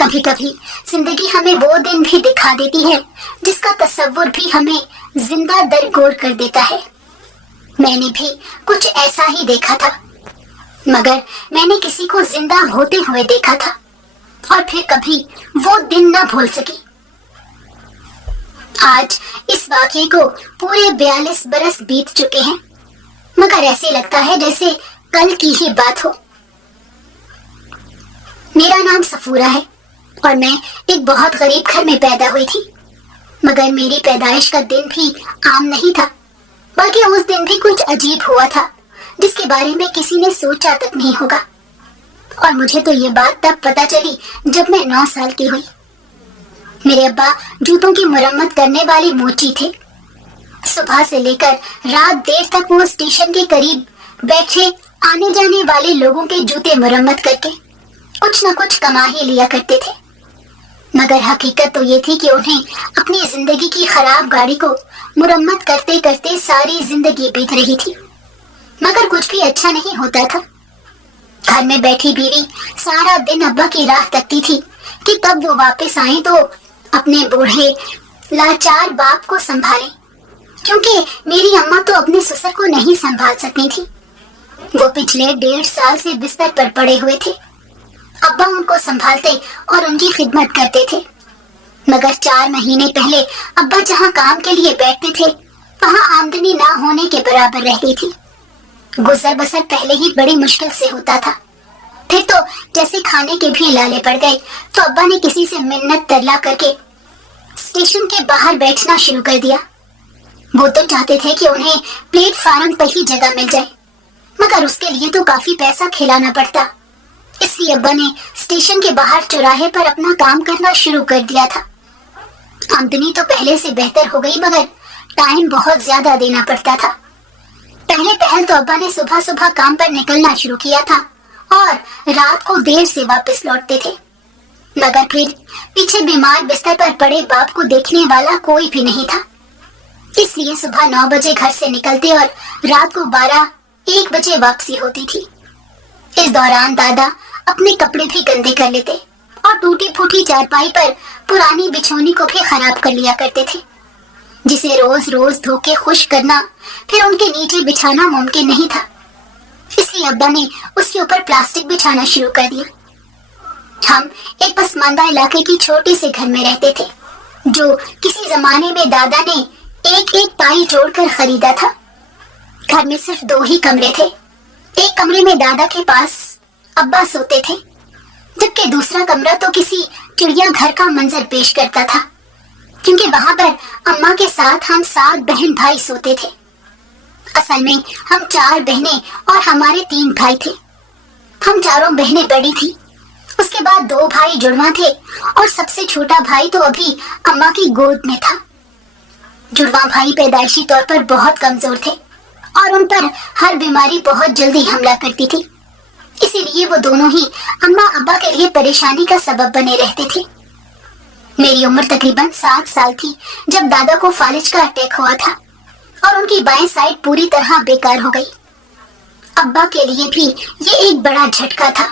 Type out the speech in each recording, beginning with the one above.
کبھی کبھی زندگی ہمیں وہ دن بھی دکھا دیتی ہے جس کا تصور بھی ہمیں زندہ درگور کر دیتا ہے۔ میں نے بھی کچھ ایسا ہی دیکھا تھا، مگر میں نے کسی کو زندہ ہوتے ہوئے دیکھا تھا اور پھر کبھی وہ دن نہ بھول سکی۔ آج اس واقعے کو پورے 42 برس بیت چکے ہیں، مگر ایسے لگتا ہے جیسے کل کی ہی بات ہو۔ میرا نام صفورہ ہے اور میں ایک بہت غریب گھر میں پیدا ہوئی تھی، مگر میری پیدائش کا دن بھی عام نہیں تھا، بلکہ اس دن بھی کچھ عجیب ہوا تھا جس کے بارے میں کسی نے سوچا تک نہیں ہوگا۔ اور مجھے تو یہ بات تب پتہ چلی جب میں 9 سال کی ہوئی۔ میرے ابا جوتوں کی مرمت کرنے والے موچی تھے۔ صبح سے لے کر رات دیر تک وہ اسٹیشن کے قریب بیٹھے آنے جانے والے لوگوں کے جوتے مرمت کر کے کچھ نہ کچھ کما ہی لیا کرتے تھے، مگر حقیقت تو یہ تھی کہ انہیں اپنی زندگی کی خراب گاڑی کو مرمت کرتے کرتے ساری زندگی بیت رہی تھی، مگر کچھ بھی اچھا نہیں ہوتا تھا۔ گھر میں بیٹھی بیوی سارا دن ابا کی راہ تکتی تھی کہ کب وہ واپس آئیں تو اپنے بوڑھے لاچار باپ کو سنبھالیں، کیونکہ میری اماں تو اپنے سسر کو نہیں سنبھال سکتی تھی۔ وہ پچھلے 1.5 سال سے بستر پر پڑے ہوئے تھے۔ ابا ان کو سنبھالتے اور ان کی خدمت کرتے تھے، مگر 4 مہینے پہلے ابا جہاں کام کے لیے بیٹھتے تھے وہاں آمدنی نہ ہونے کے برابر رہتی تھی۔ گزر بسر پہلے ہی بڑی مشکل سے ہوتا تھا، پھر تو جیسے کھانے کے بھی لالے پڑ گئے تو ابا نے کسی سے منت ترلا کر کے اسٹیشن کے باہر بیٹھنا شروع کر دیا۔ وہ تو چاہتے تھے کہ انہیں پلیٹ فارم پر ہی جگہ مل جائے، مگر اس کے لیے تو کافی پیسہ کھلانا پڑتا، اس لیے ابا نے اسٹیشن کے باہر چوراہے پر اپنا کام کرنا شروع کر دیا تھا۔ آمدنی تو پہلے سے بہتر ہو گئی، مگر ٹائم بہت زیادہ دینا پڑتا تھا۔ پہلے پہل تو ابا نے صبح صبح کام پر نکلنا شروع کیا تھا اور رات کو دیر سے واپس لوٹتے تھے، مگر پھر پیچھے بیمار بستر پر پڑے باپ کو دیکھنے والا کوئی بھی نہیں تھا، اس لیے صبح 9 بجے گھر سے نکلتے اور رات کو 12-1 بجے واپسی ہوتی تھی۔ اس دوران دادا اپنے کپڑے بھی گندے کر لیتے اور ٹوٹی پھوٹی چارپائی پر پرانی بچھونی کو بھی خراب کر لیا کرتے تھے، جسے روز روز دھو کے خشک کرنا پھر ان کے نیچے بچھانا ممکن نہیں تھا، اس لیے ابا نے اس کے اوپر پلاسٹک بچھانا شروع کر دیا۔ ہم ایک پسماندہ علاقے کی چھوٹے سے گھر میں رہتے تھے جو کسی زمانے میں دادا نے ایک پائی جوڑ کر خریدا تھا۔ گھر میں صرف 2 ہی کمرے تھے۔ ایک کمرے میں دادا کے پاس ابا سوتے تھے، جبکہ دوسرا کمرہ تو کسی چڑیا گھر کا منظر پیش کرتا تھا، کیونکہ وہاں پر اماں کے ساتھ ہم 7 بہن بھائی سوتے تھے۔ اصل میں ہم 4 بہنیں اور ہمارے 3 بھائی تھے۔ ہم چاروں بہنیں بڑی تھی، اس کے بعد 2 بھائی جڑواں تھے اور سب سے چھوٹا بھائی تو ابھی اماں کی گود میں تھا۔ جڑواں بھائی پیدائشی طور پر بہت کمزور تھے اور ان پر ہر بیماری بہت جلدی حملہ کرتی تھی، اسی لیے وہ دونوں ہی اماں ابا کے لیے پریشانی کا سبب بنے رہتے تھے۔ میری عمر تقریباً 7 سال تھی جب دادا کو فالج کا اٹیک ہوا تھا اور ان کی بائیں سائڈ پوری طرح بیکار ہو گئی۔ ابا کے لیے بھی یہ ایک بڑا جھٹکا تھا،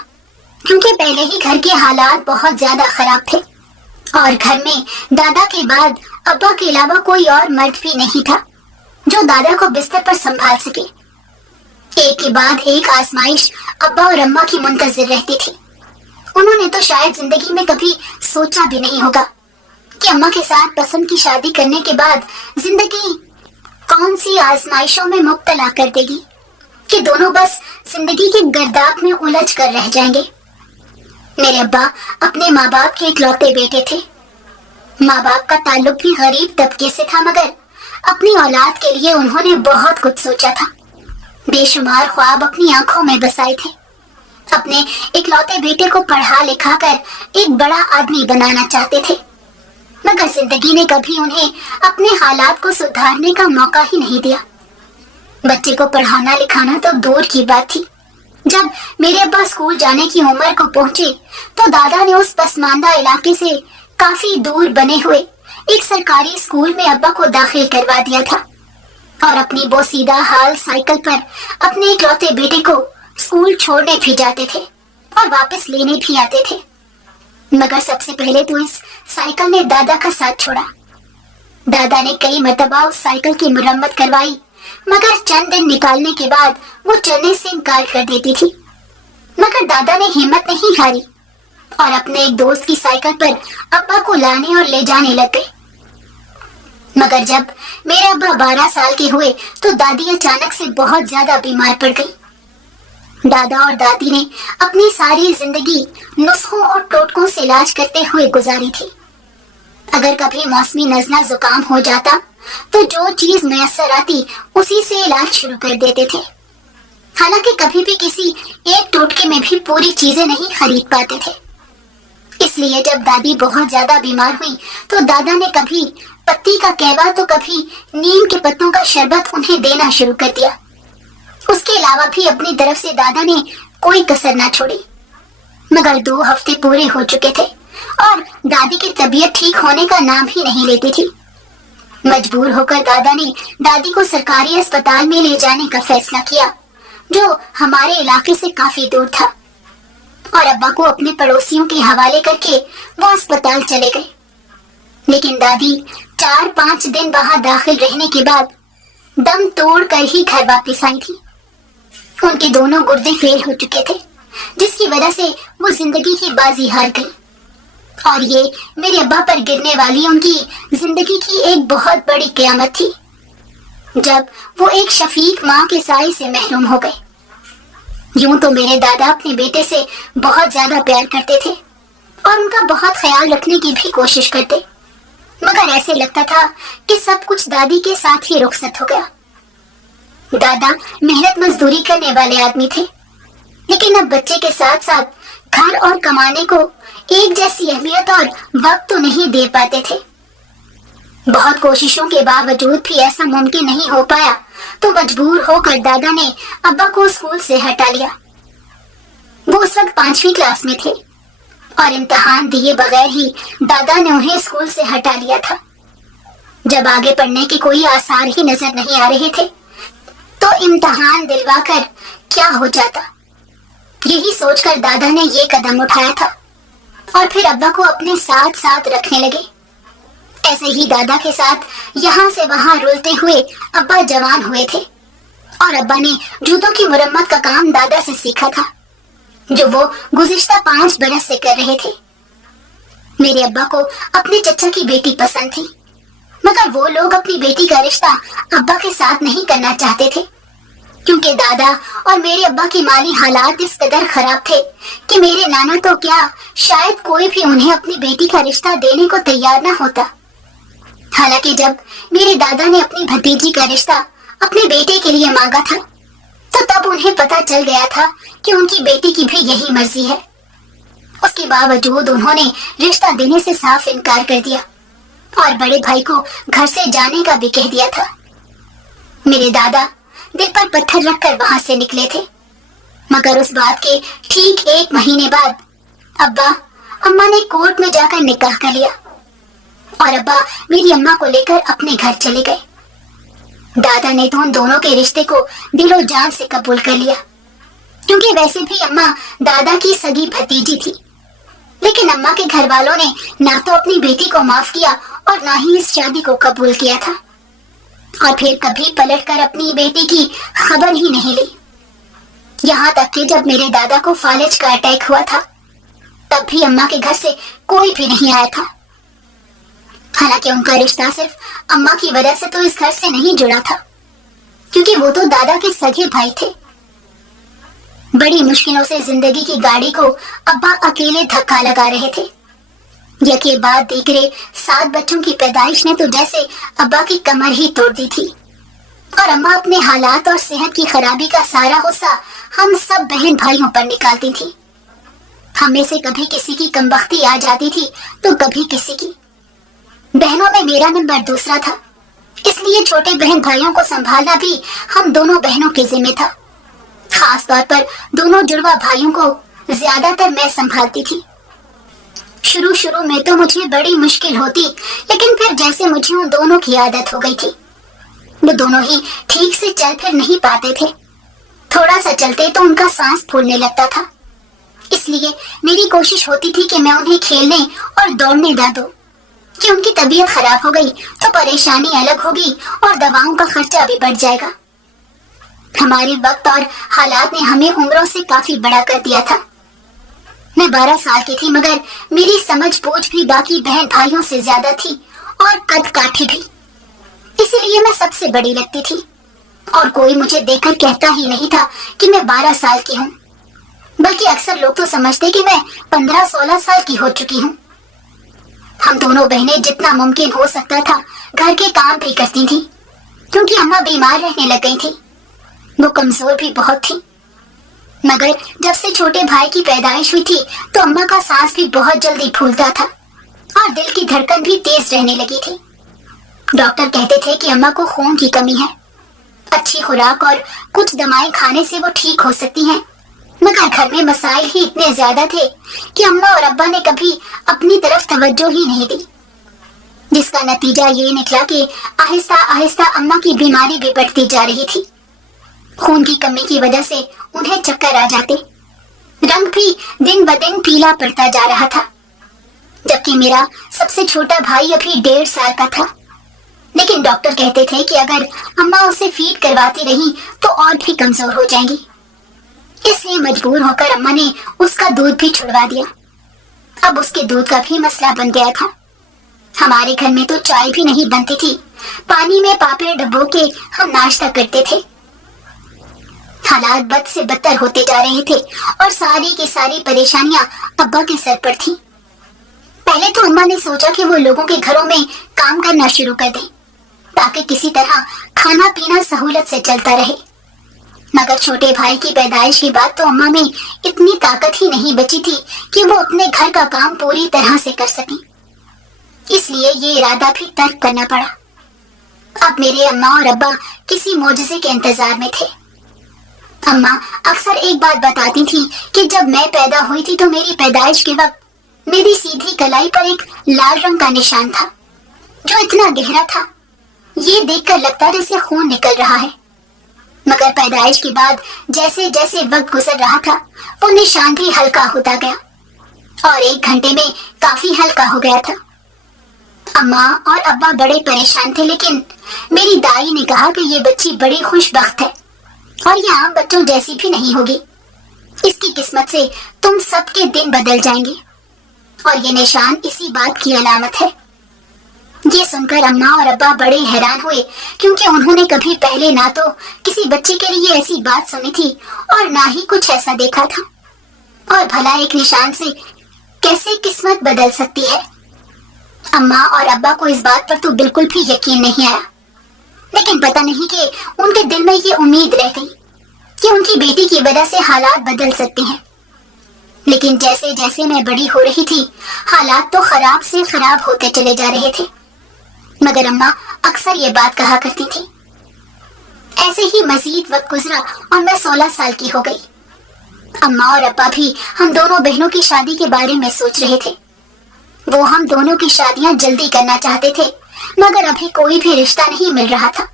کیونکہ پہلے ہی گھر کے حالات بہت زیادہ خراب تھے اور گھر میں دادا کے بعد ابا کے علاوہ کوئی اور مرد بھی نہیں تھا جو دادا کو بستر پر سنبھال سکے۔ ایک کے بعد ایک آزمائش ابا اور اماں کی منتظر رہتی تھی۔ انہوں نے تو شاید زندگی میں کبھی سوچا بھی نہیں ہوگا کہ اماں کے ساتھ پسند کی شادی کرنے کے بعد زندگی کون سی آزمائشوں میں مبتلا کر دے گی کہ دونوں بس زندگی کے گرداب میں الجھ کر رہ جائیں گے۔ میرے ابا اپنے ماں باپ کے اکلوتے بیٹے تھے۔ ماں باپ کا تعلق بھی غریب طبقے سے تھا، مگر اپنی اولاد کے لیے انہوں نے بہت کچھ سوچا تھا، بے شمار خواب اپنی آنکھوں میں بسائے تھے۔ اپنے اکلوتے بیٹے کو پڑھا لکھا کر ایک بڑا آدمی بنانا چاہتے تھے، مگر زندگی نے کبھی انہیں اپنے حالات کو سدھارنے کا موقع ہی نہیں دیا۔ بچے کو پڑھانا لکھانا تو دور کی بات تھی۔ جب میرے ابا اسکول جانے کی عمر کو پہنچے تو دادا نے اس پسماندہ علاقے سے کافی دور بنے ہوئے ایک سرکاری اسکول میں ابا کو داخل کروا دیا تھا اور اپنی بوسیدہ حال سائیکل پر اپنے اکلوتے بیٹے کو اسکول چھوڑنے بھی جاتے تھے اور واپس لینے بھی آتے تھے۔ मगर सबसे पहले तो इस साइकिल ने दादा का साथ छोड़ा। दादा ने कई मर्तबा उस साइकिल की मरम्मत करवाई, मगर चंद दिन निकालने के बाद वो चलने से इनकार कर देती थी। मगर दादा ने हिम्मत नहीं हारी और अपने एक दोस्त की साइकिल पर अब्बा को लाने और ले जाने लग गए। मगर जब मेरे अब्बा 12 साल के हुए तो दादी अचानक से बहुत ज्यादा बीमार पड़ गई। दादा और दादी ने अपनी सारी जिंदगी नुस्खों और टोटकों से इलाज करते हुए गुजारी थी। अगर कभी मौसमी नज़ला जुकाम हो जाता तो जो चीज मैसर आती उसी से इलाज शुरू कर देते थे। हालांकि कभी भी किसी एक टोटके में भी पूरी चीजें नहीं खरीद पाते थे। इसलिए जब दादी बहुत ज्यादा बीमार हुई तो दादा ने कभी पत्ती का कहवा तो कभी नीम के पत्तों का शरबत उन्हें देना शुरू कर दिया। उसके अलावा भी अपनी तरफ से दादा ने कोई कसर ना छोड़ी। मगर 2 हफ्ते पूरे हो चुके थे और दादी की तबीयत ठीक होने का नाम ही नहीं लेती थी। मजबूर होकर दादा ने दादी को सरकारी अस्पताल में ले जाने का फैसला किया, जो हमारे इलाके से काफी दूर था, और अब्बा को अपने पड़ोसियों के हवाले करके वो अस्पताल चले गए। लेकिन दादी 4-5 दिन वहां दाखिल रहने के बाद दम तोड़ कर ही घर वापस आई थी। उनके दोनों गुर्दे फेल हो चुके थे, जिसकी वजह से वो जिंदगी की बाजी हार गई और ये मेरे अब्बा पर गिरने वाली उनकी जिंदगी की एक बहुत बड़ी क़यामत थी, जब वो एक शफीक माँ के साए से महरूम हो गए। यूं तो मेरे दादा अपने बेटे से बहुत ज्यादा प्यार करते थे और उनका बहुत ख्याल रखने की भी कोशिश करते, मगर ऐसे लगता था कि सब कुछ दादी के साथ ही रुखसत हो गया। दादा मेहनत मजदूरी करने वाले आदमी थे, लेकिन अब बच्चे के साथ साथ घर और कमाने को एक जैसी अहमियत और वक्त तो नहीं दे पाते थे। बहुत कोशिशों के बावजूद भी ऐसा मुमकिन नहीं हो पाया तो मजबूर होकर दादा ने अब्बा को स्कूल से हटा लिया। वो उस वक्त 5वीं क्लास में थे और इम्तिहान दिए बगैर ही दादा ने उन्हें स्कूल से हटा लिया था। जब आगे पढ़ने के कोई आसार ही नजर नहीं आ रहे थे तो इम्तिहान दिलवाकर क्या हो जाता, यही सोचकर दादा ने ये कदम उठाया था और फिर अब्बा को अपने साथ साथ रखने लगे। ऐसे ही दादा के साथ यहाँ से वहाँ रुलते हुए अब्बा जवान हुए थे और अब्बा ने जूतों की मरम्मत का काम दादा से सीखा था, जो वो गुज़िश्ता 5 बरस से कर रहे थे। मेरे अब्बा को अपने चचा की बेटी पसंद थी, मगर वो लोग अपनी बेटी का रिश्ता अब्बा के साथ नहीं करना चाहते थे, क्योंकि दादा और मेरे अब्बा की माली हालात इस कदर खराब थे कि मेरे नाना तो क्या शायद कोई भी उन्हें अपनी बेटी का रिश्ता देने को तैयार न होता। हालांकि जब मेरे दादा ने अपनी भतीजी का रिश्ता अपने बेटे के लिए मांगा था तो तब उन्हें पता चल गया था कि उनकी बेटी की भी यही मर्जी है। उसके बावजूद उन्होंने रिश्ता देने से साफ इनकार कर दिया और बड़े भाई को घर से जाने का भी कह दिया था। मेरे दादा दिल पर पत्थर रखकर वहां से निकले थे, मगर उस बात के ठीक 1 महीने बाद अब्बा अम्मा ने कोर्ट में जाकर निकाह कर लिया और अब्बा मेरी अम्मा को लेकर अपने घर चले गए। दादा ने तो उन दोनों के रिश्ते को दिलो जान से कबूल कर लिया, क्योंकि वैसे भी अम्मा दादा की सगी भतीजी थी। लेकिन अम्मा के घर वालों ने ना तो अपनी बेटी को माफ किया और ना ही इस शादी को कबूल किया था, और फिर कभी पलटकर अपनी बेटी की खबर ही नहीं ली। यहाँ तक कि जब मेरे दादा को फालिज का अटैक हुआ था तब भी अम्मा के घर से कोई भी नहीं आया था। हालांकि उनका रिश्ता सिर्फ अम्मा की वजह से तो इस घर से नहीं जुड़ा था, क्योंकि वो तो दादा के सगे भाई थे। बड़ी मुश्किलों से जिंदगी की गाड़ी को अब्बा अकेले धक्का लगा रहे थे। यके बाद दीगरे 7 बच्चों की पैदाइश ने तो जैसे अब्बा की कमर ही तोड़ दी थी, और अम्मा अपने हालात और सेहत की खराबी का सारा गुस्सा हम सब बहन भाइयों पर निकालती थी। हमें से कभी किसी की कमबख्ती आ जाती थी तो कभी किसी की। बहनों में मेरा नंबर दूसरा था, इसलिए छोटे बहन भाइयों को संभालना भी हम दोनों बहनों के जिम्मे था। खास तौर पर दोनों जुड़वा भाइयों को ज्यादातर मैं संभालती थी। शुरू में तो मुझे बड़ी मुश्किल होती, लेकिन फिर जैसे मुझे उन दोनों की आदत हो गई थी। वो दोनों ही ठीक से चल फिर नहीं पाते थे, थोड़ा सा चलते तो उनका सांस फूलने लगता था। اس لیے میری کوشش ہوتی تھی کہ میں انہیں کھیلنے اور دوڑنے نہ دوں، کہ ان کی طبیعت خراب ہو گئی تو پریشانی الگ ہوگی اور دواؤں کا خرچہ بھی بڑھ جائے گا۔ ہمارے وقت اور حالات نے ہمیں عمروں سے کافی بڑا کر دیا تھا۔ میں 12 سال کی تھی، مگر میری سمجھ بوجھ بھی باقی بہن بھائیوں سے زیادہ تھی اور قد کاٹھی بھی، اسی لیے میں سب سے بڑی لگتی تھی اور کوئی مجھے دیکھ کر کہتا ہی نہیں تھا کہ میں 12 سال کی ہوں، بلکہ اکثر لوگ تو سمجھتے کہ میں 15-16 سال کی ہو چکی ہوں۔ ہم دونوں بہنیں جتنا ممکن ہو سکتا تھا گھر کے کام بھی کرتی تھیں، کیونکہ اماں بیمار رہنے لگ گئی تھی، وہ کمزور بھی بہت تھی۔ مگر جب سے چھوٹے بھائی کی پیدائش ہوئی تھی تو اماں کا سانس بھی بہت جلدی پھولتا تھا اور دل کی دھڑکن بھی تیز رہنے لگی تھی۔ ڈاکٹر کہتے تھے کہ اماں کو خون کی کمی ہے، اچھی خوراک اور کچھ دوائیں کھانے سے وہ ٹھیک ہو سکتی ہیں، مگر گھر میں مسائل ہی اتنے زیادہ تھے کہ اماں اور ابا نے کبھی اپنی طرف توجہ ہی نہیں دی، جس کا نتیجہ یہ نکلا کہ آہستہ آہستہ اماں کی بیماری بھی بڑھتی جا رہی تھی۔ خون کی کمی کی وجہ سے انہیں چکر آ جاتے، رنگ بھی دن بدن پیلا پڑتا جا رہا تھا، جبکہ میرا سب سے چھوٹا بھائی ابھی 1.5 سال کا تھا۔ لیکن ڈاکٹر کہتے تھے کہ اگر اماں اسے فیڈ کرواتی رہی تو اور بھی کمزور ہو جائیں گی، اس لیے مجبور ہو کر اماں نے اس کا دودھ بھی چھڑوا دیا۔ اب اس کے دودھ کا بھی مسئلہ بن گیا تھا۔ ہمارے گھر میں تو چائے بھی نہیں بنتی تھی، پانی میں پاپڑ ڈبو کے ہم ناشتہ کرتے تھے۔ حالات بد سے بدتر ہوتے جا رہے تھے اور ساری کی ساری پریشانیاں ابا کے سر پر تھی۔ پہلے تو اماں نے سوچا کہ وہ لوگوں کے گھروں میں کام کرنا شروع کر دیں تاکہ کسی طرح کھانا پینا سہولت سے چلتا رہے، مگر چھوٹے بھائی کی پیدائش کے بعد تو اماں میں اتنی طاقت ہی نہیں بچی تھی کہ وہ اپنے گھر کا کام پوری طرح سے کر سکیں، اس لیے یہ ارادہ بھی ترک کرنا پڑا۔ اب میرے اماں اور ابا کسی معجزے کے انتظار میں تھے۔ اماں اکثر ایک بات بتاتی تھی کہ جب میں پیدا ہوئی تھی تو میری پیدائش کے وقت میری سیدھی کلائی پر ایک لال رنگ کا نشان تھا جو اتنا گہرا تھا، یہ دیکھ کر لگتا جیسے خون نکل رہا ہے، مگر پیدائش کے بعد جیسے جیسے وقت گزر رہا تھا وہ نشان بھی ہلکا ہوتا گیا اور 1 گھنٹے میں کافی ہلکا ہو گیا تھا۔ اماں اور ابا بڑے پریشان تھے، لیکن میری دائی نے کہا کہ یہ بچی بڑی خوش بخت ہے اور یہ عام بچوں جیسی بھی نہیں ہوگی، اس کی قسمت سے تم سب کے دن بدل جائیں گے اور یہ نشان اسی بات کی علامت ہے۔ یہ سن کر اماں اور ابا بڑے حیران ہوئے، کیونکہ انہوں نے کبھی پہلے نہ تو کسی بچے کے لیے ایسی بات سنی تھی اور نہ ہی کچھ ایسا دیکھا تھا، اور بھلا ایک نشان سے کیسے قسمت بدل سکتی ہے۔ اماں اور ابا کو اس بات پر تو بالکل بھی یقین نہیں آیا، لیکن پتہ نہیں کہ ان کے دل میں یہ امید رہ گئی کہ ان کی بیٹی کی وجہ سے حالات بدل سکتے ہیں۔ لیکن جیسے جیسے میں بڑی ہو رہی تھی حالات تو خراب سے خراب ہوتے چلے جا رہے تھے، مگر اماں اکثر یہ بات کہا کرتی تھی۔ ایسے ہی مزید وقت گزرا اور میں 16 سال کی ہو گئی۔ اماں اور ابا بھی ہم دونوں بہنوں کی شادی کے بارے میں سوچ رہے تھے۔ وہ ہم دونوں کی شادیاں جلدی کرنا چاہتے تھے، مگر ابھی کوئی بھی رشتہ نہیں مل رہا تھا،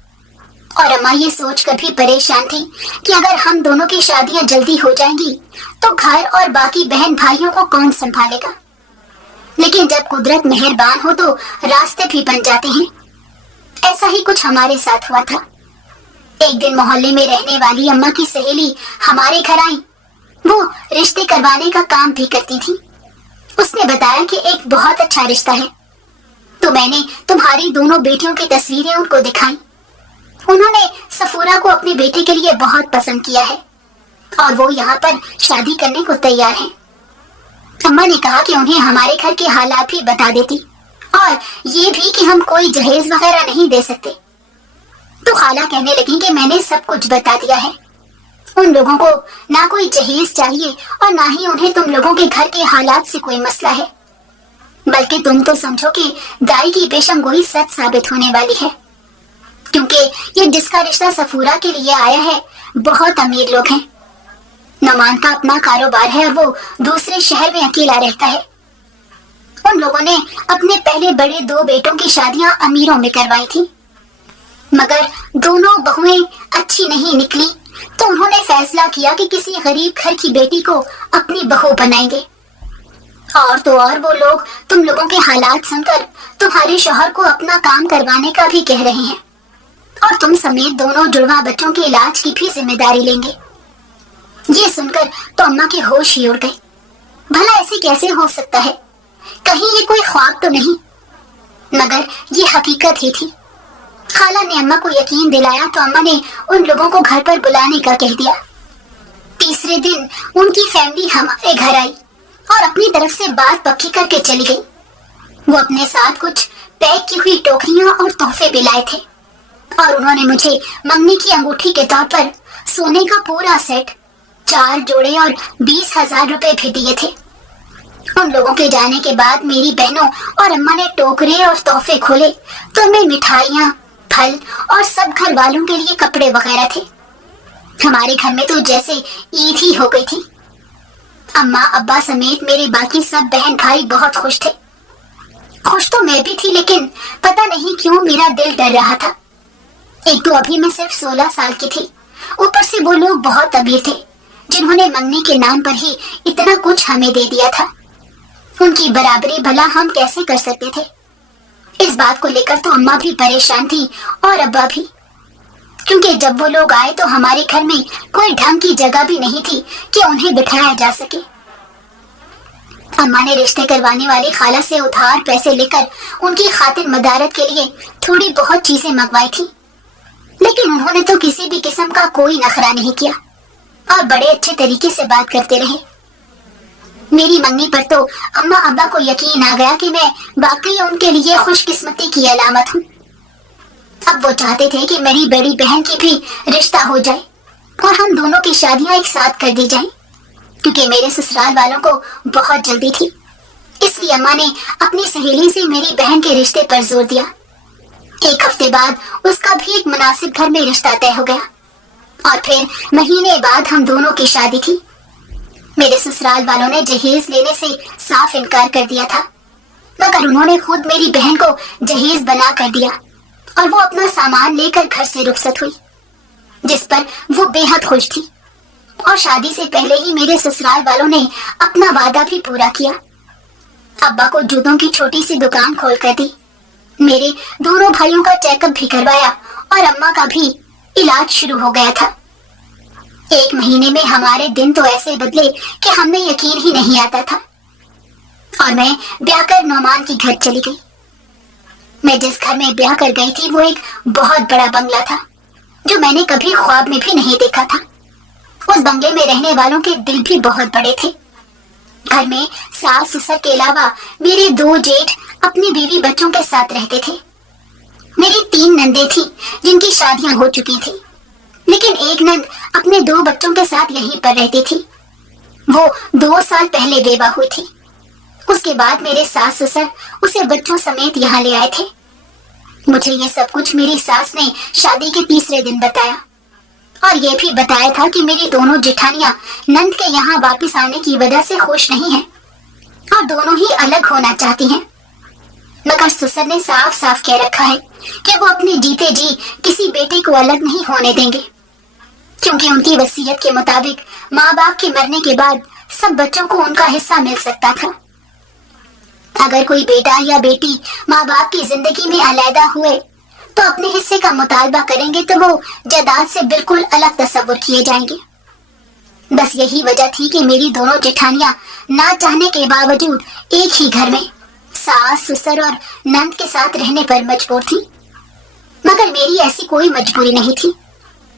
اور اماں یہ سوچ کر بھی پریشان تھی کہ اگر ہم دونوں کی شادیاں جلدی ہو جائیں گی تو گھر اور باقی بہن بھائیوں کو کون سنبھالے گا۔ لیکن جب قدرت مہربان ہو تو راستے بھی بن جاتے ہیں۔ ایسا ہی کچھ ہمارے ساتھ ہوا تھا۔ ایک دن محلے میں رہنے والی اماں کی سہیلی ہمارے گھر آئی، وہ رشتے کروانے کا کام بھی کرتی تھی۔ اس نے بتایا کہ ایک بہت اچھا رشتہ ہے، تو میں نے تمہاری دونوں بیٹیوں کی تصویریں ان کو دکھائیں۔ انہوں نے صفورہ کو اپنی بیٹی کے لیے بہت پسند کیا ہے اور وہ یہاں پر شادی کرنے کو تیار ہیں۔ اماں نے کہا کہ انہیں ہمارے گھر کے حالات بھی بتا دیتی اور یہ بھی کہ ہم کوئی جہیز وغیرہ نہیں دے سکتے، تو خالہ کہنے لگی کہ میں نے سب کچھ بتا دیا ہے، ان لوگوں کو نہ کوئی جہیز چاہیے اور نہ ہی انہیں تم لوگوں کے گھر کے حالات سے کوئی مسئلہ ہے، بلکہ تم تو سمجھو کہ دائی کی پیشن گوئی سچ ثابت ہونے والی ہے، کیونکہ یہ جس کا رشتہ صفورہ کے لیے آیا ہے بہت امیر لوگ ہیں۔ نعمان کا اپنا کاروبار ہے اور وہ دوسرے شہر میں اکیلا رہتا ہے۔ ان لوگوں نے اپنے پہلے بڑے 2 بیٹوں کی شادیاں امیروں میں کروائی تھی، مگر دونوں بہویں اچھی نہیں نکلی تو انہوں نے فیصلہ کیا کہ کسی غریب گھر کی بیٹی کو اپنی بہو بنائیں گے۔ اور تو اور وہ لوگ تم لوگوں کے حالات سن کر تمہارے شوہر کو اپنا کام کروانے کا بھی کہہ رہے ہیں، اور تم سمیت دونوں جڑواں بچوں کے علاج کی بھی ذمہ داری لیں گے۔ یہ سن کر تو اماں کے ہوش ہی اڑ گئے۔ بھلا ایسے کیسے ہو سکتا ہے؟ کہیں یہ کوئی خواب تو نہیں؟ مگر یہ حقیقت ہی تھی۔ خالہ نے اماں کو یقین دلایا تو اماں نے ان لوگوں کو گھر پر بلانے کا کہہ دیا۔ تیسرے دن ان کی فیملی ہمارے گھر آئی اور اپنی طرف سے بات پکی کر کے چلی گئی۔ وہ اپنے ساتھ کچھ پیک کی ہوئی ٹوکریاں اور تحفے بھی لائے تھے، اور انہوں نے مجھے منگنی کی انگوٹھی کے طور پر سونے کا پورا سیٹ، 4 جوڑے اور 20,000 روپے بھی دیے تھے۔ ان لوگوں کے جانے کے بعد میری بہنوں اور اماں نے ٹوکرے اور تحفے کھولے تو ان میں مٹھائیاں، پھل اور سب گھر والوں کے لیے کپڑے وغیرہ تھے۔ ہمارے گھر میں تو جیسے عید ہی ہو گئی تھی۔ اماں ابا سمیت میرے باقی سب بہن بھائی بہت خوش تھے۔ خوش تو میں بھی تھی، لیکن پتہ نہیں کیوں میرا دل ڈر رہا تھا۔ ایک تو ابھی میں صرف 16 سال کی تھی، اوپر سے وہ لوگ بہت امیر تھے جنہوں نے منگنی کے نام پر ہی اتنا کچھ ہمیں دے دیا تھا۔ ان کی برابری بھلا ہم کیسے کر سکتے تھے؟ اس بات کو لے کر تو اماں بھی پریشان تھی اور ابا بھی، کیونکہ جب وہ لوگ آئے تو ہمارے گھر میں کوئی ڈھنگ کی جگہ بھی نہیں تھی کہ انہیں بٹھایا جا سکے۔ اماں نے رشتے کروانے والی خالہ سے ادھار پیسے لے کر ان کی خاطر مدارت کے لیے تھوڑی بہت چیزیں منگوائی تھی، لیکن انہوں نے تو کسی بھی قسم کا کوئی نخرہ نہیں کیا اور بڑے اچھے طریقے سے بات کرتے رہے۔ میری منگنی پر تو اماں ابا کو یقین آ گیا کہ میں واقعی ان کے لیے خوش قسمتی کی علامت ہوں۔ اب وہ چاہتے تھے کہ میری بڑی بہن کی بھی رشتہ ہو جائے اور ہم دونوں کی شادیاں ایک ساتھ کر دی جائیں، کیونکہ میرے سسرال والوں کو بہت جلدی تھی۔ اس لیے اماں نے اپنی سہیلی سے میری بہن کے رشتے پر زور دیا۔ ایک ہفتے بعد اس کا بھی ایک مناسب گھر میں رشتہ طے ہو گیا، اور پھر مہینے بعد ہم دونوں کی شادی تھی۔ میرے سسرال والوں نے جہیز لینے سے صاف انکار کر دیا تھا، مگر انہوں نے خود میری بہن کو جہیز بنا کر دیا اور وہ اپنا سامان لے کر گھر سے رخصت ہوئی، جس پر وہ بے حد خوش تھی۔ اور شادی سے پہلے ہی میرے سسرال والوں نے اپنا وعدہ بھی پورا کیا۔ ابا کو جوتوں کی چھوٹی سی دکان کھول کر دی، میرے دونوں بھائیوں کا چیک اپ بھی کروایا، اور اماں کا بھی علاج شروع ہو گیا تھا۔ ایک مہینے میں ہمارے دن تو ایسے بدلے کہ ہمیں یقین ہی نہیں آتا تھا، اور میں بیاہ کر نعمان کے گھر چلی گئی۔ میں جس گھر میں بیاہ کر گئی تھی وہ ایک بہت بڑا بنگلہ تھا جو میں نے کبھی خواب میں بھی نہیں دیکھا تھا۔ اس بنگلے میں رہنے والوں کے دل بھی بہت بڑے تھے۔ گھر میں ساس سسر کے علاوہ میرے 2 جیٹھ اپنی بیوی بچوں کے ساتھ رہتے تھے۔ میری 3 نندیں تھیں جن کی شادیاں ہو چکی تھیں، لیکن ایک نند اپنے 2 بچوں کے ساتھ یہیں پر رہتی تھی۔ وہ 2 سال پہلے بیوہ ہوئی تھی۔ اس کے بعد میرے ساس سسر اسے بچوں سمیت یہاں لے آئے تھے۔ مجھے یہ سب کچھ میری ساس نے شادی کے تیسرے دن بتایا، اور یہ بھی بتایا تھا کہ میری دونوں جٹھانیاں نند کے یہاں واپس آنے کی وجہ سے خوش نہیں ہیں اور دونوں ہی الگ ہونا چاہتی ہیں، مگر سسر نے صاف صاف کہہ رکھا ہے کہ وہ اپنے جیتے جی کسی بیٹے کو الگ نہیں ہونے دیں گے، کیونکہ ان کی وصیت کے مطابق ماں باپ کے مرنے کے بعد سب بچوں کو ان کا حصہ مل سکتا تھا۔ اگر کوئی بیٹا یا بیٹی ماں باپ کی زندگی میں علیحدہ ہوئے تو اپنے حصے کا مطالبہ کریں گے تو وہ جائیداد سے بالکل الگ تصور کیے جائیں گے۔ بس یہی وجہ تھی کہ میری دونوں جٹھانیاں نہ چاہنے کے باوجود ایک ہی گھر میں ساس سسر اور نند کے ساتھ رہنے پر مجبور تھی، مگر میری ایسی کوئی مجبوری نہیں تھی،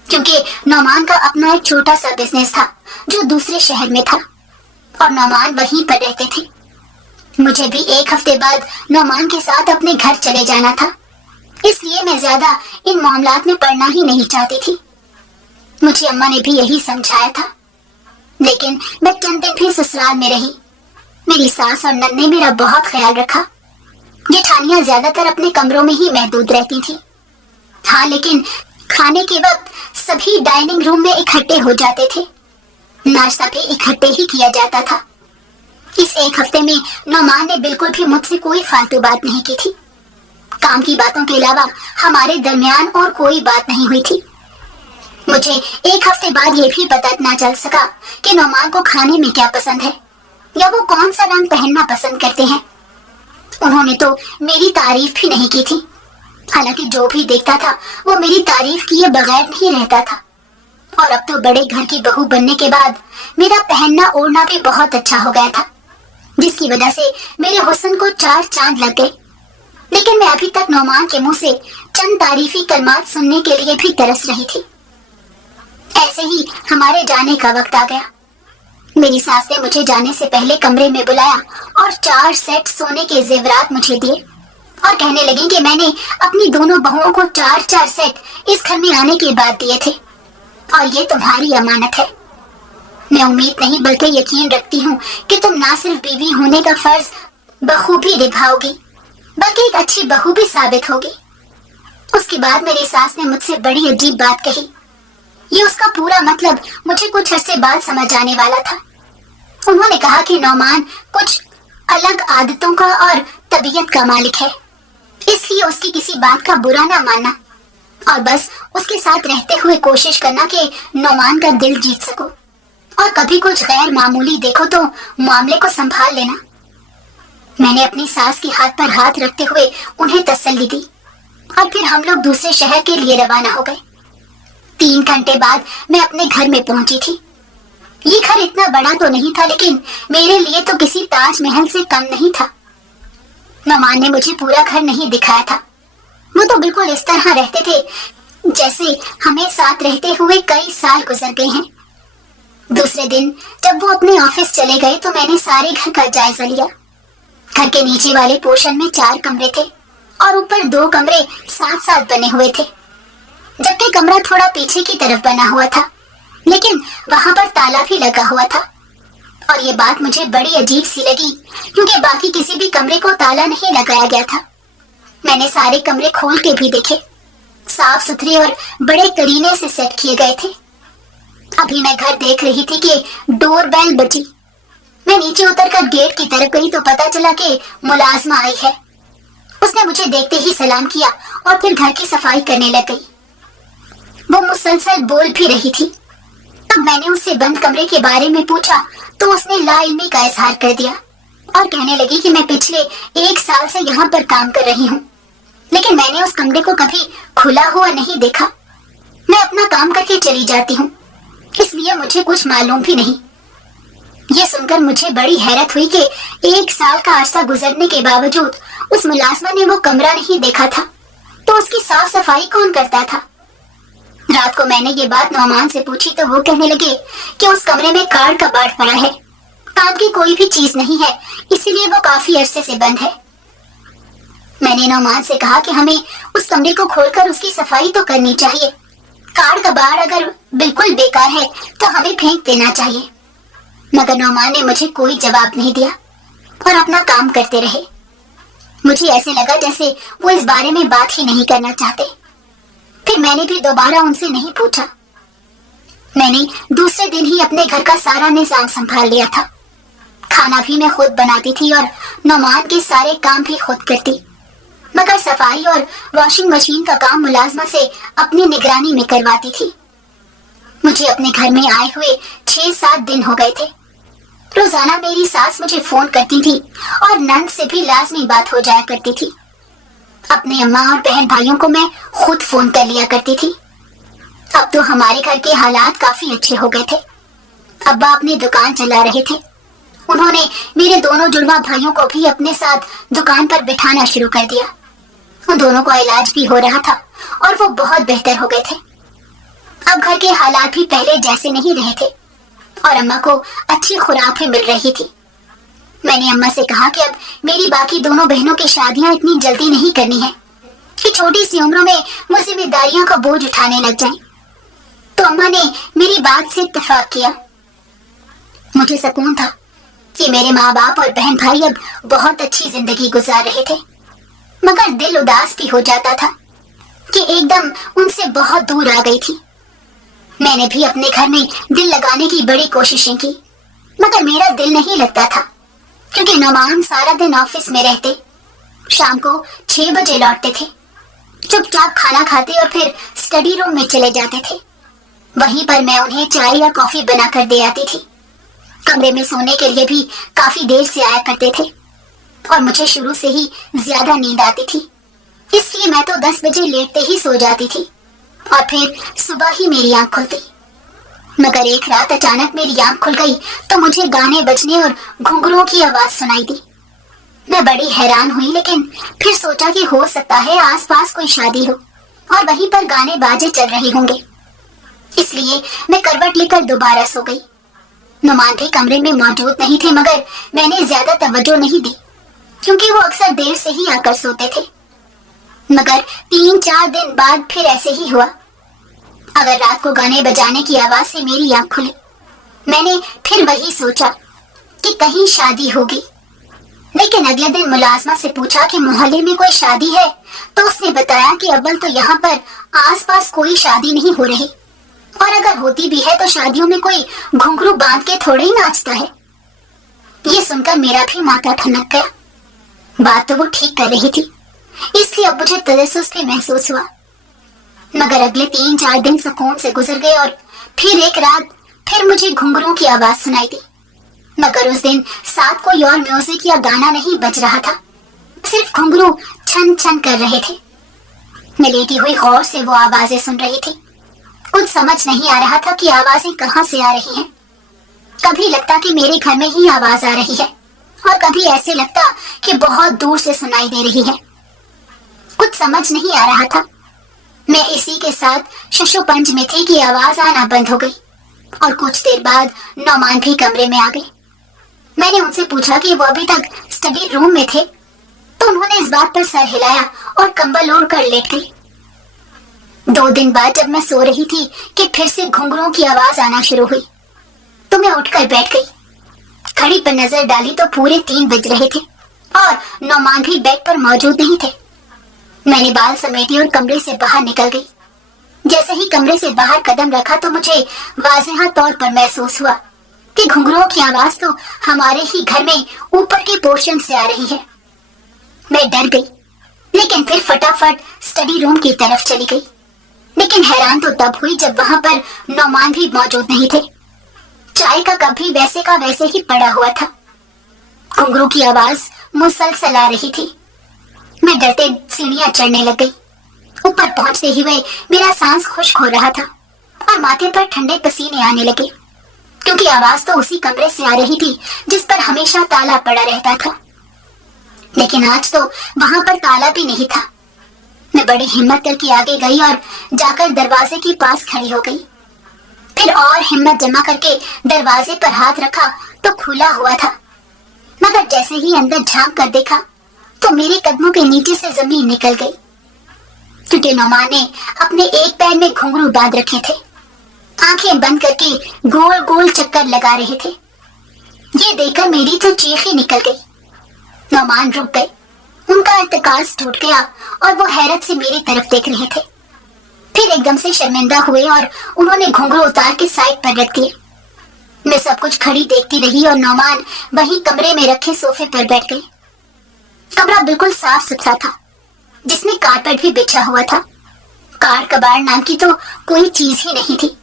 کیونکہ نعمان کا اپنا ایک چھوٹا سا بزنس تھا جو دوسرے شہر میں تھا، اور نعمان وہیں پر رہتے تھے۔ مجھے بھی ایک ہفتے بعد نعمان کے ساتھ اپنے گھر چلے جانا تھا، اس لیے میں زیادہ ان معاملات میں پڑنا ہی نہیں چاہتی تھی۔ مجھے اماں نے بھی یہی سمجھایا تھا، لیکن میں چند دن بھی سسرال میں رہی۔ میری ساس اور نند نے میرا بہت خیال رکھا۔ جٹھانیاں زیادہ تر اپنے کمروں میں ہی محدود رہتی تھیں۔ ہاں، لیکن کھانے کے وقت سبھی ڈائننگ روم میں اکٹھے ہو جاتے تھے، ناشتہ بھی اکٹھے ہی کیا جاتا تھا۔ اس ایک ہفتے میں نعمان نے بالکل بھی مجھ سے کوئی فالتو بات نہیں کی تھی۔ کام کی باتوں کے علاوہ ہمارے درمیان اور کوئی بات نہیں ہوئی تھی۔ मुझे एक हफ्ते बाद ये भी पता न चल सका कि नौमान को खाने में क्या पसंद है या वो कौन सा रंग पहनना पसंद करते हैं। उन्होंने तो मेरी तारीफ भी नहीं की थी, हालांकि जो भी देखता था वो मेरी तारीफ किए बगैर नहीं रहता था। और अब तो बड़े घर की बहू बनने के बाद मेरा पहनना ओढ़ना भी बहुत अच्छा हो गया था, जिसकी वजह से मेरे हुस्न को 4 चांद लग गए। लेकिन मैं अभी तक नौमान के मुंह से चंद तारीफी कलमात सुनने के लिए भी तरस रही थी। ऐसे ही हमारे जाने का वक्त आ गया। मेरी सास ने मुझे जाने से पहले कमरे में बुलाया और 4 सेट सोने के जेवरात मुझे दिए और कहने लगी कि मैंने अपनी दोनों बहुओं को 4-4 सेट इस घर में आने के बाद दिए थे और ये तुम्हारी अमानत है। मैं उम्मीद नहीं बल्कि यकीन रखती हूँ कि तुम ना सिर्फ बीवी होने का फर्ज बखूबी निभाओगी बल्कि एक अच्छी बहू भी साबित होगी। उसके बाद मेरी सास ने मुझसे बड़ी अजीब बात कही। ये उसका पूरा मतलब मुझे कुछ अरसे बाद समझ आने वाला था। उन्होंने कहा कि नौमान कुछ अलग आदतों का और तबीयत का मालिक है, इसलिए उसकी किसी बात का बुरा ना मानना और बस उसके साथ रहते हुए कोशिश करना कि नौमान का दिल जीत सको, और कभी कुछ गैर मामूली देखो तो मामले को संभाल लेना। मैंने अपनी सास के हाथ पर हाथ रखते हुए उन्हें तसल्ली दी और फिर हम लोग दूसरे शहर के लिए रवाना हो गए। 3 घंटे बाद मैं अपने घर में पहुंची थी। ये घर इतना बड़ा तो नहीं था, लेकिन मेरे लिए तो किसी ताजमहल से कम नहीं था। नौमान ने मुझे पूरा घर नहीं दिखाया था। वो तो बिल्कुल इस तरह रहते थे जैसे हमें साथ रहते हुए कई साल गुजर गए हैं। दूसरे दिन जब वो अपने ऑफिस चले गए तो मैंने सारे घर का जायजा लिया। घर के नीचे वाले पोर्शन में 4 कमरे थे और ऊपर 2 कमरे साथ साथ बने हुए थे, जबकि कमरा थोड़ा पीछे की तरफ बना हुआ था, लेकिन वहां पर ताला भी लगा हुआ था। और ये बात मुझे बड़ी अजीब सी लगी क्योंकि बाकी किसी भी कमरे को ताला नहीं लगाया गया था। मैंने सारे कमरे खोल के भी देखे, साफ सुथरे और बड़े करीने से सेट किए गए थे। अभी मैं घर देख रही थी कि डोर बेल बजी। मैं नीचे उतरकर गेट की तरफ गई तो पता चला कि मुलाजमा आई है। उसने मुझे देखते ही सलाम किया और फिर घर की सफाई करने लग गई। वो मुसलसल बोल भी रही थी। तब मैंने उससे बंद कमरे के बारे में पूछा तो उसने लाइल्मी का इजहार कर दिया और कहने लगी कि मैं पिछले 1 साल से यहाँ पर काम कर रही हूँ, लेकिन मैंने उस कमरे को कभी खुला हुआ नहीं देखा। मैं अपना काम करके चली जाती हूँ, इसलिए मुझे कुछ मालूम भी नहीं। ये सुनकर मुझे बड़ी हैरत हुई कि 1 साल का अरसा गुजरने के बावजूद उस मुलाजमा ने वो कमरा नहीं देखा था, तो उसकी साफ सफाई कौन करता था। रात को मैंने ये बात नौमान से पूछी तो वो कहने लगे कि उस कमरे में कार्ड कबाड़ पड़ा है, काम की कोई भी चीज नहीं है, इसीलिए वो काफी अरसे से बंद है। मैंने नौमान से कहा कि हमें उस कमरे को खोलकर उसकी सफाई तो करनी चाहिए। कार्ड कबाड़ अगर बिल्कुल बेकार है तो हमें फेंक देना चाहिए। मगर नौमान ने मुझे कोई जवाब नहीं दिया और अपना काम करते रहे। मुझे ऐसे लगा जैसे वो इस बारे में बात ही नहीं करना चाहते। फिर मैंने भी दोबारा उनसे नहीं पूछा। मैंने दूसरे दिन ही अपने घर का सारा निजाम संभाल लिया था। खाना भी मैं खुद बनाती थी और नौमान के सारे काम भी खुद करती, मगर सफाई और वॉशिंग मशीन का काम मुलाजमा से अपनी निगरानी में करवाती थी। मुझे अपने घर में आए हुए 6-7 दिन हो गए थे। रोजाना मेरी सास मुझे फोन करती थी और नंद से भी लाजमी बात हो जाया करती थी। अपने अम्मा और बहन भाइयों को मैं खुद फोन कर लिया करती थी। अब तो हमारे घर के हालात काफी अच्छे हो गए थे। अब्बा अपनी दुकान चला रहे थे। उन्होंने मेरे दोनों जुड़वा भाइयों को भी अपने साथ दुकान पर बिठाना शुरू कर दिया। उन दोनों को इलाज भी हो रहा था और वो बहुत बेहतर हो गए थे। अब घर के हालात भी पहले जैसे नहीं रहे थे और अम्मा को अच्छी खुराक भी मिल रही थी। मैंने अम्मा से कहा कि अब मेरी बाकी दोनों बहनों की शादियां इतनी जल्दी नहीं करनी है कि छोटी सी उम्र में वो जिम्मेदारियों का बोझ उठाने लग जाएं। तो अम्मा ने मेरी बात से इत्तेफाक किया। मुझे सुकून था कि मेरे माँ बाप और बहन भाई अब बहुत अच्छी जिंदगी गुजार रहे थे, मगर दिल उदास भी हो जाता था कि एकदम उनसे बहुत दूर आ गई थी। मैंने भी अपने घर में दिल लगाने की बड़ी कोशिशें की, मगर मेरा दिल नहीं लगता था क्योंकि नौमान सारा दिन ऑफिस में रहते, शाम को 6 बजे लौटते थे, चुपचाप खाना खाते और फिर स्टडी रूम में चले जाते थे। वहीं पर मैं उन्हें चाय या कॉफी बनाकर दे आती थी। कमरे में सोने के लिए भी काफी देर से आया करते थे और मुझे शुरू से ही ज्यादा नींद आती थी, इसलिए मैं तो 10 बजे लेटते ही सो जाती थी और फिर सुबह ही मेरी आंख खुलती। मगर एक रात अचानक मेरी आंख खुल गई तो मुझे गाने बजने और घुंघरुओं की आवाज सुनाई दी। मैं बड़ी हैरान हुई, लेकिन फिर सोचा कि हो सकता है आसपास कोई शादी हो और वहीं पर गाने बाजे चल रहे होंगे, इसलिए मैं करवट लेकर दोबारा सो गई। नुमान भी कमरे में मौजूद नहीं थे, मगर मैंने ज्यादा तवज्जो नहीं दी क्योंकि वो अक्सर देर से ही आकर सोते थे। मगर 3-4 दिन बाद फिर ऐसे ही हुआ। अगर रात को गाने बजाने की आवाज से मेरी आंख खुली, मैंने फिर वही सोचा कि कहीं शादी होगी। लेकिन अगले दिन मुलाजमा से पूछा कि मोहल्ले में कोई शादी है, तो उसने बताया कि अव्वल तो यहाँ पर आसपास कोई शादी नहीं हो रही, और अगर होती भी है तो शादियों में कोई घुंघरू बांध के थोड़े ही नाचता है। ये सुनकर मेरा भी माथा ठनक गया। बात तो वो ठीक कर रही थी, इसलिए अब मुझे तजस्सुस भी महसूस हुआ। मगर अगले 3-4 दिन सुकून से गुजर गए और फिर एक रात फिर मुझे घुंघरुओं की आवाज सुनाई दी। मगर उस दिन साथ कोई और म्यूजिक या गाना नहीं बज रहा था, सिर्फ घुंघरू छन छन कर रहे थे। मैं लेटी हुई गौर से वो आवाजें सुन रही थी। कुछ समझ नहीं आ रहा था कि आवाजें कहाँ से आ रही हैं। कभी लगता कि मेरे घर में ही आवाज आ रही है और कभी ऐसे लगता कि बहुत दूर से सुनाई दे रही है। कुछ समझ नहीं आ रहा था। मैं इसी के साथ शशोपंज में थी कि आवाज आना बंद हो गई और कुछ देर बाद नौमान भी कमरे में आ गई। मैंने उनसे पूछा कि वो अभी तक स्टडी रूम में थे, तो उन्होंने इस बात पर सर हिलाया और कंबल ओढ़ कर लेट गई। 2 दिन बाद जब मैं सो रही थी कि फिर से घुंघरुओं की आवाज आना शुरू हुई, तो मैं उठकर बैठ गई। घड़ी पर नजर डाली तो पूरे 3 बज रहे थे और नौमान भी बेड पर मौजूद नहीं थे। मैंने बाल समेटे और कमरे से बाहर निकल गई। जैसे ही कमरे से बाहर कदम रखा तो मुझे वाज़ेह तौर पर महसूस हुआ कि घुंघरुओं की आवाज तो हमारे ही घर में ऊपर के पोर्शन से आ रही है। मैं डर गई, लेकिन फिर फटाफट स्टडी रूम की तरफ चली गई। लेकिन हैरान तो तब हुई जब वहां पर नौमान भी मौजूद नहीं थे। चाय का कप भी वैसे का वैसे ही पड़ा हुआ था। घुंघरू की आवाज मुसलसल आ रही थी। मैं डरते सीढ़ियां चढ़ने लग गई। ऊपर पहुंचते ही हुए मेरा सांस खुश्क हो रहा था और माथे पर ठंडे पसीने आने लगे, क्योंकि आवाज तो उसी कमरे से आ रही थी जिस पर हमेशा ताला पड़ा रहता था। लेकिन आज तो वहां पर ताला भी नहीं था। मैं बड़ी हिम्मत करके आगे गई और जाकर दरवाजे के पास खड़ी हो गई। फिर और हिम्मत जमा करके दरवाजे पर हाथ रखा तो खुला हुआ था। मगर जैसे ही अंदर झांक कर देखा तो मेरे कदमों के नीचे से जमीन निकल गई, क्योंकि नौमान ने अपने एक पैर में घुंघरू बांध रखे थे। आंखें बंद करके गोल गोल चक्कर लगा रहे थे। ये देखकर मेरी तो चीख ही निकल गई। नौमान रुक गए, उनका इर्तिकाज टूट गया और वो हैरत से मेरी तरफ देख रहे थे। फिर एकदम से शर्मिंदा हुए और उन्होंने घुंघरू उतार के साइड पर रख दिए। मैं सब कुछ खड़ी देखती रही और नौमान वहीं कमरे में रखे सोफे पर बैठ गए। कमरा बिल्कुल साफ सुथरा था, जिसमें कारपेट भी बिछा हुआ था। कार कबाड़ नाम की तो कोई चीज ही नहीं थी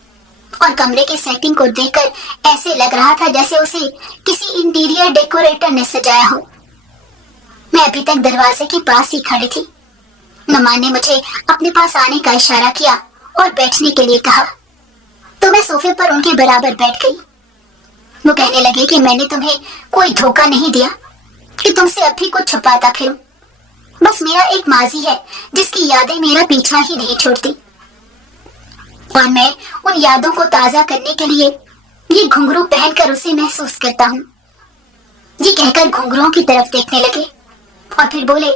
और कमरे की सेटिंग को देखकर ऐसे लग रहा था जैसे उसे किसी इंटीरियर डेकोरेटर ने सजाया हो। मैं अभी तक दरवाजे के पास ही खड़ी थी। नौमान ने मुझे अपने पास आने का इशारा किया और बैठने के लिए कहा, तो मैं सोफे पर उनके बराबर बैठ गई। वो कहने लगे कि मैंने तुम्हें कोई धोखा नहीं दिया कि तुमसे अब भी कुछ छुपाता फिरूं। बस मेरा एक माजी है जिसकी यादें मेरा पीछा ही नहीं छोड़ती, और मैं उन यादों को ताजा करने के लिए ये घुंघरू पहनकर उसे महसूस करता हूँ। ये कहकर घुंघरुओं की तरफ देखने लगे और फिर बोले,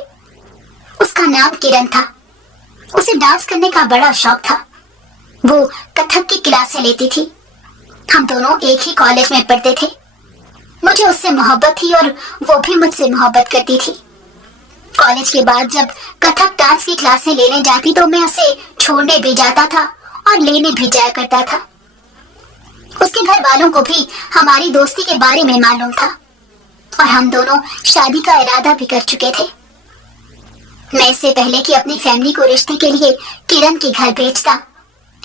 उसका नाम किरण था। उसे डांस करने का बड़ा शौक था। वो कथक की क्लासें लेती थी। हम दोनों एक ही कॉलेज में पढ़ते थे। मुझे उससे मोहब्बत थी और वो भी मुझसे मोहब्बत करती थी। कॉलेज के बाद जब कथक डांस की क्लासें लेने जाती तो मैं उसे छोड़ने भी जाता था और लेने भी जाया करता था। उसके घर वालों को भी हमारी दोस्ती के बारे में मालूम था और हम दोनों शादी का इरादा भी कर चुके थे। मैं इससे पहले कि अपनी फैमिली को रिश्ते के लिए किरण के घर भेजता,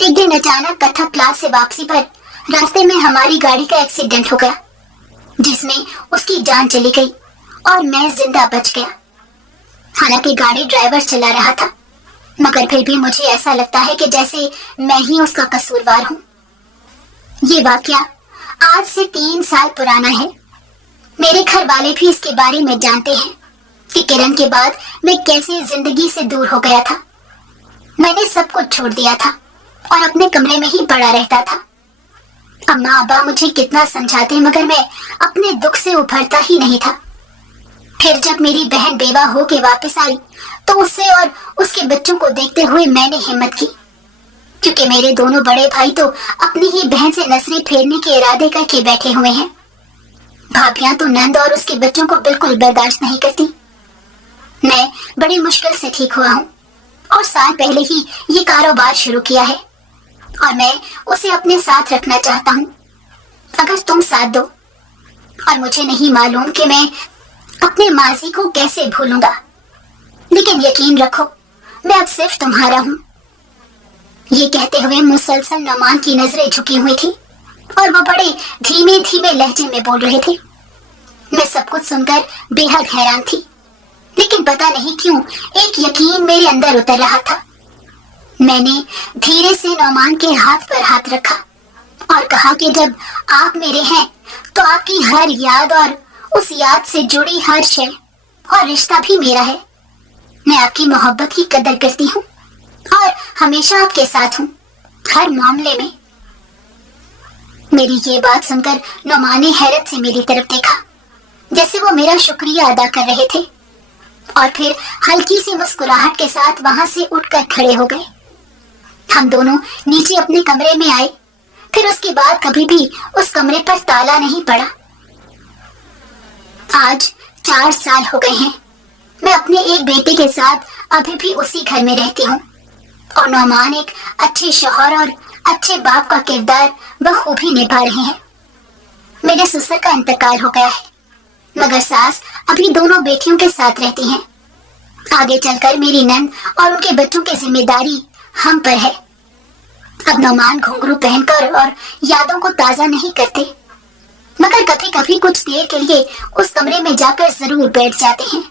एक दिन अचानक कथक क्लास से वापसी पर रास्ते में हमारी गाड़ी का एक्सीडेंट हो गया, जिसमें उसकी जान चली गई और मैं जिंदा बच गया। हालांकि गाड़ी ड्राइवर चला रहा था, मगर फिर भी मुझे ऐसा लगता है कि जैसे मैं ही उसका कसूरवार हूँ। ये वाकया आज से 3 साल पुराना है। मेरे घर वाले भी इसके बारे में जानते हैं कि किरण के बाद मैं कैसे जिंदगी से दूर हो गया था। मैंने सब कुछ छोड़ दिया था और अपने कमरे में ही पड़ा रहता था। अम्मा अब्बा मुझे कितना समझाते मगर मैं अपने दुख से उभरता ही नहीं था। फिर जब मेरी बहन बेवा हो के वापस आई तो उससे और उसके बच्चों को देखते हुए मैंने हिम्मत की, क्योंकि मेरे दोनों बड़े भाई तो अपनी ही बहन से नजरें फेरने के इरादे करके बैठे हुए हैं। भाभियां तो नंद और उसके बच्चों को बिल्कुल बर्दाश्त नहीं करती। मैं बड़ी मुश्किल से ठीक हुआ हूँ और साल पहले ही ये कारोबार शुरू किया है और मैं उसे अपने साथ रखना चाहता हूँ, अगर तुम साथ दो। और मुझे नहीं मालूम कि मैं अपने माजी को कैसे भूलूंगा, लेकिन यकीन रखो मैं अब सिर्फ तुम्हारा हूँ। ये कहते हुए मुसलसल नुमान की नजरें झुकी हुई थी और वो बड़े धीमे धीमे लहजे में बोल रहे थे। मैं सब कुछ सुनकर बेहद हैरान थी, लेकिन पता नहीं क्यों एक यकीन मेरे अंदर उतर रहा था। मैंने धीरे से नुमान के हाथ पर हाथ रखा और कहा कि जब आप मेरे हैं तो आपकी हर याद और उस याद से जुड़ी हर शय और रिश्ता भी मेरा है। मैं आपकी मोहब्बत की कदर करती हूँ और हमेशा आपके साथ हूँ, हर मामले में। मेरी ये बात सुनकर नुमान ने हैरत से मेरी तरफ देखा, जैसे वो मेरा शुक्रिया अदा कर रहे थे, और फिर हल्की सी मुस्कुराहट के साथ वहां से उठकर खड़े हो गए। हम दोनों नीचे अपने कमरे में आए। फिर उसके बाद कभी भी उस कमरे पर ताला नहीं पड़ा। आज 4 साल हो गए हैं। मैं अपने एक बेटे के साथ अभी भी उसी घर में रहती हूँ और नुमान एक अच्छे शौहर और अच्छे बाप का किरदार बखूबी निभा रहे हैं। मेरे ससुर का इंतकाल हो गया है, मगर सास अभी दोनों बेटियों के साथ रहती हैं। आगे चलकर मेरी नंद और उनके बच्चों की जिम्मेदारी हम पर है। अब नुमान घुंघरू पहनकर और यादों को ताजा नहीं करते, मगर कभी कभी कुछ देर के लिए उस कमरे में जाकर जरूर बैठ जाते हैं।